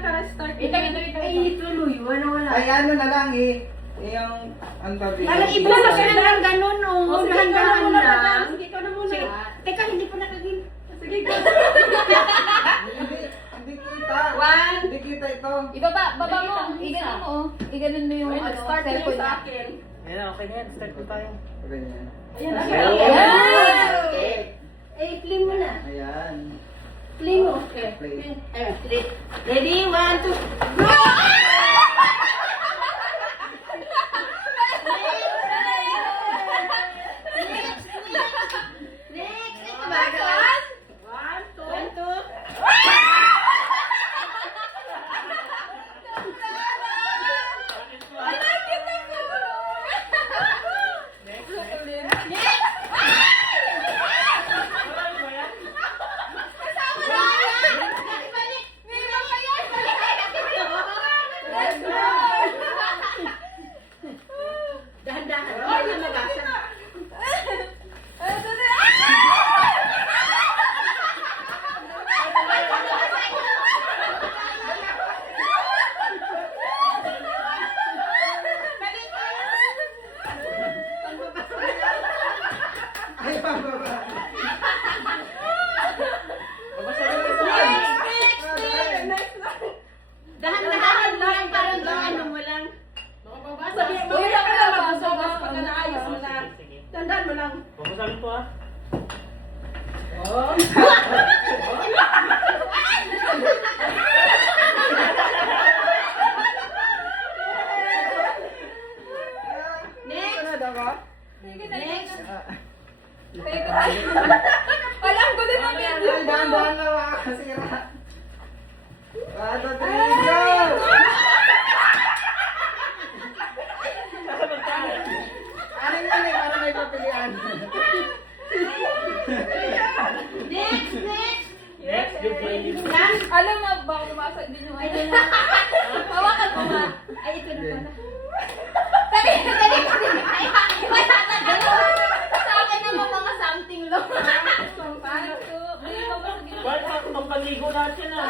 naka-restart. Ito. Ay, tuloy. Wala. Ay, ano na lang eh. Yung, ang tawag dito. Alam, ibulong ka na lang ganun, oh. Sige, Dahan-dahan ikaw na lang. muna. Sige, ikaw na muna. Sige. Teka, hindi pa nakagin. Sige, go. Hindi kita. One. Hindi kita ito. Ibaba mo. Iganon mo. Iganon mo yung Wait, start na yung cellphone sa niya. akin. Ayan, okay na yan. Start po tayo. Ganyan. Ayan, Ayan. okay. Eh, play mo na. Ayan. Play mo. Okay. Play. Ready? 1, 2, go! Next! Ito ba? One, two. 1, 2. Dahan-dahan. Ay, namagasan. Ay, pababa. Dahan-dahan lang. Parang ano mo lang. Sabi, mamaya ka na magbabas pag naayos mo na. Sige. Tandaan mo lang. Papasabi po ah. Oh. Next! Sunod ako? Next! Wala, ang gulo na Ay, dahan-dahan lang ako. Kasira. 1, 2, 3, go! Ano yan eh, para may papilian. Next! Next! Next, good lady. Yan! Alam mo, baka lumasag din yung ano. Hawakan mo nga. Ay, ito na pala. Dali. Wala ka dalawa. Sa akin naman mga something lang. Paano to? Bili mo ba sa ginawa? Bakit ang paligo natin ah?